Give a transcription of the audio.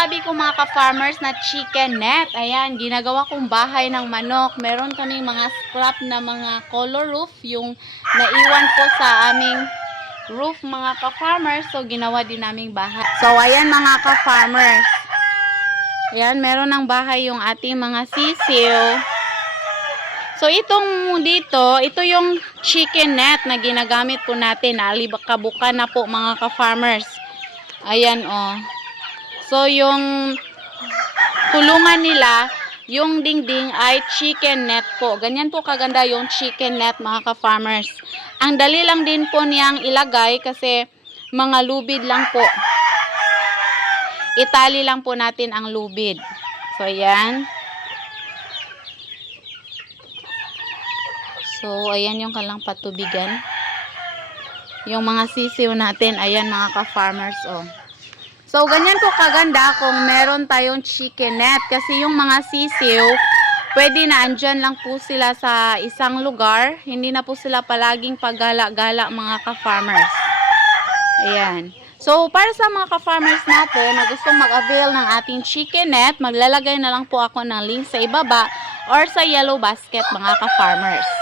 sinasabi ko mga ka-farmers na chicken net. Ayan, ginagawa kong bahay ng manok. Meron kaming mga scrap na mga color roof, yung naiwan po sa aming roof mga ka-farmers. So, ginawa din naming bahay. So, ayan mga ka-farmers. Ayan, meron ng bahay yung ating mga sisiw. So, itong dito, ito yung chicken net na ginagamit po natin. Alibakabuka na po mga ka-farmers. Ayan, oh. So, yung kulungan nila, yung dingding ay chicken net po. Ganyan po kaganda yung chicken net mga ka-farmers. Ang dali lang din po niyang ilagay kasi mga lubid lang po. Itali lang po natin ang lubid. So, ayan. So, ayan yung kalang patubigan. Yung mga sisiw natin, ayan mga ka-farmers, oh. So, ganyan po kaganda kung meron tayong chicken net. Kasi yung mga sisiw, pwede na andyan lang po sila sa isang lugar. Hindi na po sila palaging paggala-gala mga ka-farmers. Ayan. So, para sa mga ka-farmers natin na gustong mag-avail ng ating chicken net, maglalagay na lang po ako ng link sa ibaba or sa yellow basket mga ka-farmers.